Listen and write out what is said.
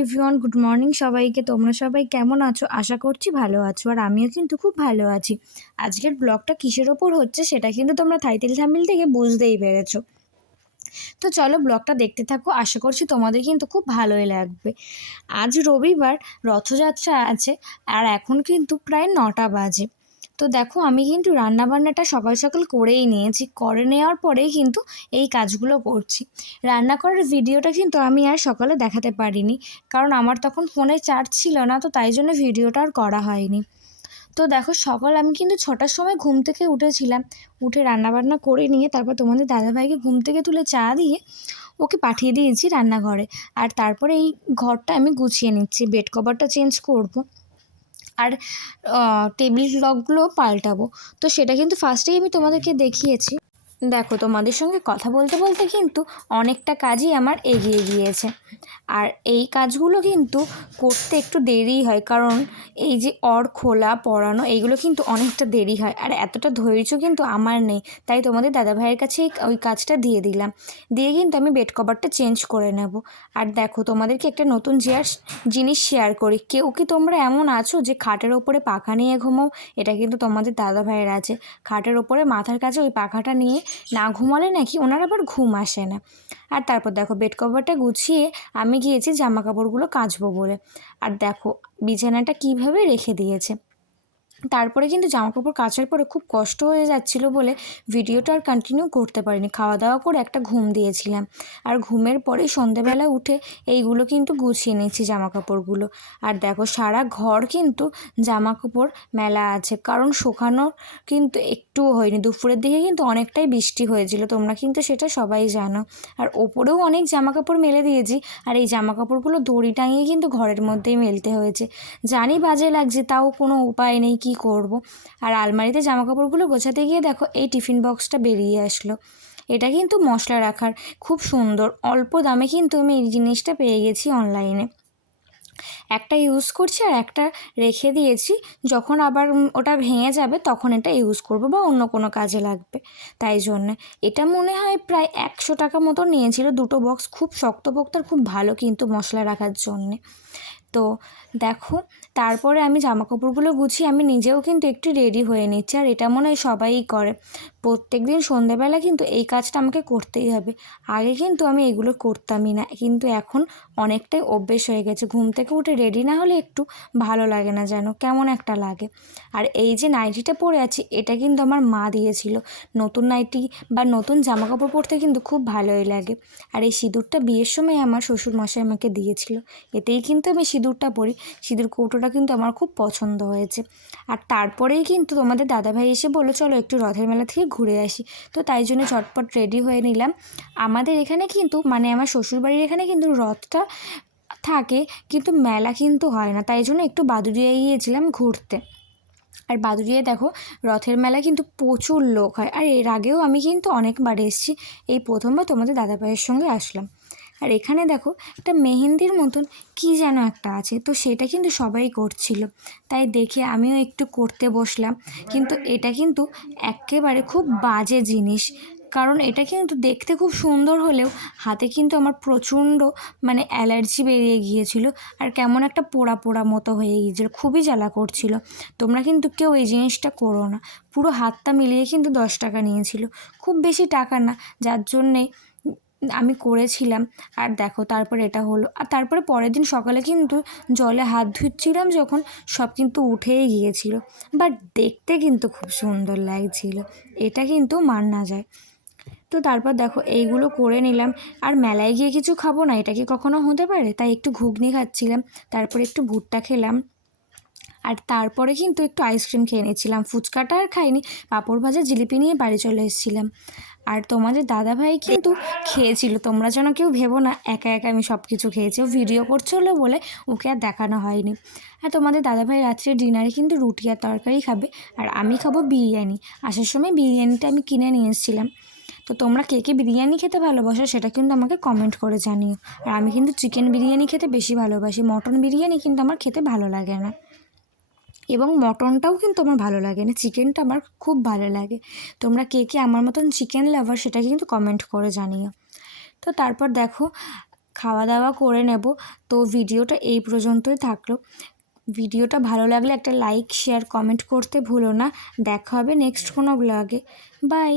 Everyone, good morning সবাইকে। তোমরা সবাই কেমন আছো? আশা করছি ভালো আছো, আর আমিও কিন্তু খুব ভালো আছি। আজকের ব্লগটা কিসের ওপর হচ্ছে সেটা কিন্তু তোমরা টাইটেল থাম্বনেল থেকে বুঝতেই পেরেছো। তো চলো ব্লগটা দেখতে থাকো, আশা করছি তোমাদের কিন্তু খুব ভালোই লাগবে। আজ রবিবার, রথযাত্রা আছে, আর এখন কিন্তু প্রায় 9টা বাজে। তো দেখো আমি কিন্তু রান্নাবান্নাটা সকাল সকাল করেই নিয়েছি, করে নেওয়ার পরেই কিন্তু এই কাজগুলো করছি। রান্না করার ভিডিওটা কিন্তু আমি আর সকালে দেখাতে পারিনি, কারণ আমার তখন ফোনে চার্জ ছিল না, তো তাই জন্য ভিডিওটা আর করা হয়নি। তো দেখো সকাল আমি কিন্তু 6টার সময় ঘুম থেকে উঠেছিলাম, উঠে রান্নাবান্না করে নিয়ে তারপর তোমাদের দাদাভাইকে ঘুম থেকে তুলে চা দিয়ে ওকে পাঠিয়ে দিয়েছি রান্নাঘরে। আর তারপরে এই ঘরটা আমি গুছিয়ে নিচ্ছি, বেড কভারটা চেঞ্জ করব, আর টেবিল ক্লথগুলো পাল্টাবো। তো সেটা কিন্তু ফার্স্টেই আমি তোমাদেরকে দেখিয়েছি। দেখো তোমাদের সঙ্গে কথা বলতে বলতে কিন্তু অনেকটা কাজই আমার এগিয়ে গিয়েছে, আর এই কাজগুলো কিন্তু করতে একটু দেরিই হয়, কারণ এই যে খোলা পরানো এইগুলো কিন্তু অনেকটা দেরি হয়, আর এতটা ধৈর্য কিন্তু আমার নেই। তাই তোমাদের দাদাভাইয়ের কাছে ওই কাজটা দিয়ে দিলাম, দিয়ে কিন্তু আমি বেড কভারটা চেঞ্জ করে নেব। আর দেখো তোমাদেরকে একটা নতুন জিনিস শেয়ার করি। কেউ কি তোমরা এমন আছো যে খাটের ওপরে পাখা নিয়ে ঘুমাও? এটা কিন্তু তোমাদের দাদাভাইয়ের আছে। খাটের ওপরে মাথার কাছে ওই পাখাটা নিয়ে না ঘুমালে নাকি ওনার আবার ঘুম আসে না। আর তারপর দেখো বেড কভারটা গুছিয়ে আমি গিয়েছি জামা কাপড়গুলো কাচবো বলে, আর দেখো বিছানাটা কিভাবে রেখে দিয়েছে। তারপরে কিন্তু জামাকাপড় কাচার পরে খুব কষ্ট হয়ে যাচ্ছিলো বলে ভিডিওটা আর কন্টিনিউ করতে পারিনি। খাওয়া দাওয়া করে একটা ঘুম দিয়েছিলাম, আর ঘুমের পরে সন্ধেবেলা উঠে এইগুলো কিন্তু গুছিয়ে নিচ্ছি জামাকাপড়গুলো। আর দেখো সারা ঘর কিন্তু জামাকাপড় মেলা আছে, কারণ শুকানোর কিন্তু একটুও হয়নি। দুপুরের দিকে কিন্তু অনেকটাই বৃষ্টি হয়েছিল, তোমরা কিন্তু সেটা সবাই জানো। আর ওপরেও অনেক জামাকাপড় মেলে দিয়েছি, আর এই জামাকাপড়গুলো দড়ি টাঙিয়ে কিন্তু ঘরের মধ্যেই মেলতে হয়েছে। জানি বাজে লাগছে, তাও কোনো উপায় নেই, কি করব। আর আলমারিতে জামাকাপড়গুলো গোছাতে গিয়ে দেখো এই টিফিন বক্সটা বেরিয়ে আসলো। এটা কিন্তু মশলা রাখার, খুব সুন্দর, অল্প দামে কিন্তু আমি এই জিনিসটা পেয়ে গেছি অনলাইনে। একটা ইউজ করছি আর একটা রেখে দিয়েছি, যখন আবার ওটা ভেঙে যাবে তখন এটা ইউজ করব বা অন্য কোনো কাজে লাগবে, তাই জন্যে। এটা মনে হয় প্রায় 100 টাকা মতো নিয়েছিল দুটো বক্স, খুব শক্তপোক্ত আর খুব ভালো কিন্তু মশলা রাখার জন্যে। তো দেখো তারপরে আমি জামাকাপড়গুলো গুছিয়ে আমি নিজেও কিন্তু একটু রেডি হয়ে নিচ্ছি, আর এটা মনে হয় সবাই করে। প্রত্যেক দিন সন্ধ্যেবেলা কিন্তু এই কাজটা আমাকে করতেই হবে। আগে কিন্তু আমি এগুলো করতামই না, কিন্তু এখন অনেকটাই অভ্যেস হয়ে গেছে। ঘুম থেকে উঠে রেডি না হলে একটু ভালো লাগে না, যেন কেমন একটা লাগে। আর এই যে নাইটিটা পরে আছি এটা কিন্তু আমার মা দিয়েছিল। নতুন নাইটি বা নতুন জামাকাপড় পরতে কিন্তু খুব ভালোই লাগে। আর এই সিঁদুরটা বিয়ের সময় আমার শ্বশুরমশাই আমাকে দিয়েছিল, এতেই কিন্তু আমি সিঁদুরটা পরি। সিঁদুর কৌটোটা কিন্তু আমার খুব পছন্দ হয়েছে। আর তারপরেই কিন্তু তোমাদের দাদাভাই এসে বললো চলো একটু রথের মেলা থেকে ঘুরে আসি। তো তাই জন্য ঝটপট রেডি হয়ে নিলাম। আমাদের এখানে কিন্তু মানে আমার শ্বশুরবাড়ির এখানে কিন্তু রথটা থাকে, কিন্তু মেলা কিন্তু হয় না, তাই জন্য একটু বাদুড়িয়ায় গিয়েছিলাম ঘুরতে। আর বাদুড়িয়ায় দেখো রথের মেলা কিন্তু প্রচুর লোক হয়, আর এর আগেও আমি কিন্তু অনেকবার এসেছি, এই প্রথমবার তোমাদের দাদাভাইয়ের সঙ্গে আসলাম। আর এখানে দেখো একটা মেহেন্দির মতন কি যেন একটা আছে, তো সেটা কিন্তু সবাই করছিল, তাই দেখে আমিও একটু করতে বসলাম। কিন্তু এটা কিন্তু একেবারে খুব বাজে জিনিস, কারণ এটা কিন্তু দেখতে খুব সুন্দর হলেও হাতে কিন্তু আমার প্রচণ্ড মানে অ্যালার্জি বেরিয়ে গিয়েছিল, আর কেমন একটা পোড়া পোড়া মতো হয়ে গিয়েছিল, খুবই জ্বালা করছিল। তোমরা কিন্তু কেউ এই জিনিসটা করো না। পুরো হাতটা মিলিয়ে কিন্তু 10 টাকা নিয়েছিল, খুব বেশি টাকা না, যার জন্যে আমি করেছিলাম। আর দেখো তারপর এটা হলো, আর তারপরে পরের দিন সকালে কিন্তু জলে হাত ধুচ্ছিলাম যখন, সব কিন্তু উঠেই গিয়েছিল, বাট দেখতে কিন্তু খুব সুন্দর লাগছিল, এটা কিন্তু মানা যায়। তো তারপর দেখো এইগুলো করে নিলাম। আর মেলায় গিয়ে কিছু খাবো না, এটা কি কখনো হতে পারে? তাই একটু ঘুগনি খাচ্ছিলাম, তারপরে একটু ভুট্টা খেলাম, আর তারপরে কিন্তু একটু আইসক্রিম খেয়ে নিচ্ছিলাম। ফুচকাটা আর খাইনি, পাঁপড় ভাজা জিলিপি নিয়ে বাড়ি চলে এসেছিলাম। আর তোমাদের দাদাভাই কিন্তু খেয়েছিল, তোমরা যেন কেউ ভেবো না একা একা আমি সব কিছু খেয়েছি, ও ভিডিও করছিলো বলে ওকে আর দেখানো হয়নি। আর তোমাদের দাদাভাই রাত্রে ডিনারে কিন্তু রুটি আর তরকারি খাবে, আর আমি খাবো বিরিয়ানি। আসার সময় বিরিয়ানিটা আমি কিনে নিয়ে এসেছিলাম। তো তোমরা কে কে বিরিয়ানি খেতে ভালোবাসো সেটা কিন্তু আমাকে কমেন্ট করে জানিও। আর আমি কিন্তু চিকেন বিরিয়ানি খেতে বেশি ভালোবাসি, মটন বিরিয়ানি কিন্তু আমার খেতে ভালো লাগে না, এবং মটনটাও কিন্তু আমার ভালো লাগে না, চিকেনটা আমার খুব ভালো লাগে। তোমরা কে কে আমার মতন চিকেন লাভার সেটা কিন্তু কমেন্ট করে জানিও। তো তারপর দেখো খাওয়া দাওয়া করে নেব। তো ভিডিওটা এই পর্যন্তই থাকলো। ভিডিওটা ভালো লাগলে একটা লাইক, শেয়ার, কমেন্ট করতে ভুলো না। দেখা হবে নেক্সট কোনো ব্লগে। বাই।